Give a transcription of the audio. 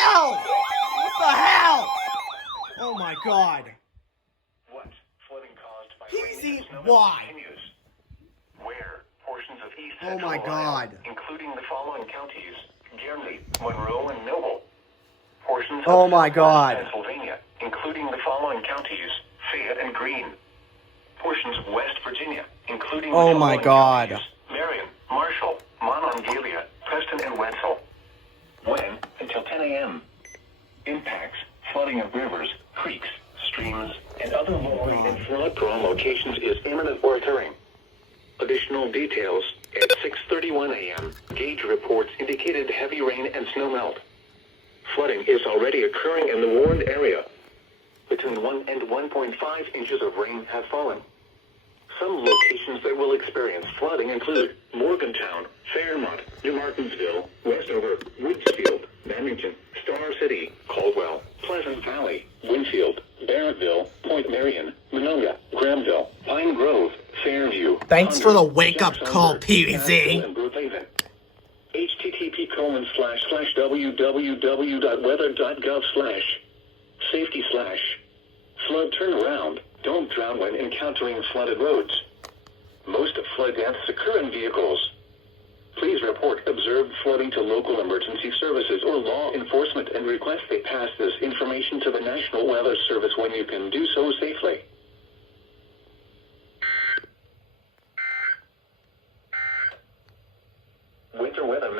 hell? What the hell? Oh my god. What flooding caused by Easy. rain and snow Why? continues? Where portions of East Oh Central my Ohio, god. including the following counties: Guernsey, Monroe, and Noble. Portions Oh of my Southwest god. Pennsylvania, including the following counties: Fayette and Greene. Portions of West Virginia, including the Oh following my god. counties: Marion, Marshall, Monongalia, Preston, and Wetzel. When? Until 10 a.m. Impacts: flooding of rivers, creeks, streams, and other lowering and flood-prone locations is imminent or occurring. Additional details: at 6:31 a.m., gauge reports indicated heavy rain and snowmelt. Flooding is already occurring in the warned area. Between 1 and 1.5 inches of rain have fallen. Some locations that will experience flooding include Morgantown, Fairmont, New Martinsville, Westover, Woodsfield, Bennington, Star City, Caldwell, Pleasant Valley, Winfield, Barrettville, Point Marion, Monongah, Grahamville, Pine Grove, Fairview. Thanks for the wake-up Jacksonville, call, Nashville, PVZ. and Brookhaven. http://www.weather.gov/safety/flood turnaround. Don't drown when encountering flooded roads. Most flood deaths occur in vehicles. Please report observed flooding to local emergency services or law enforcement and request they pass this information to the National Weather Service when you can do so safely. Winter weather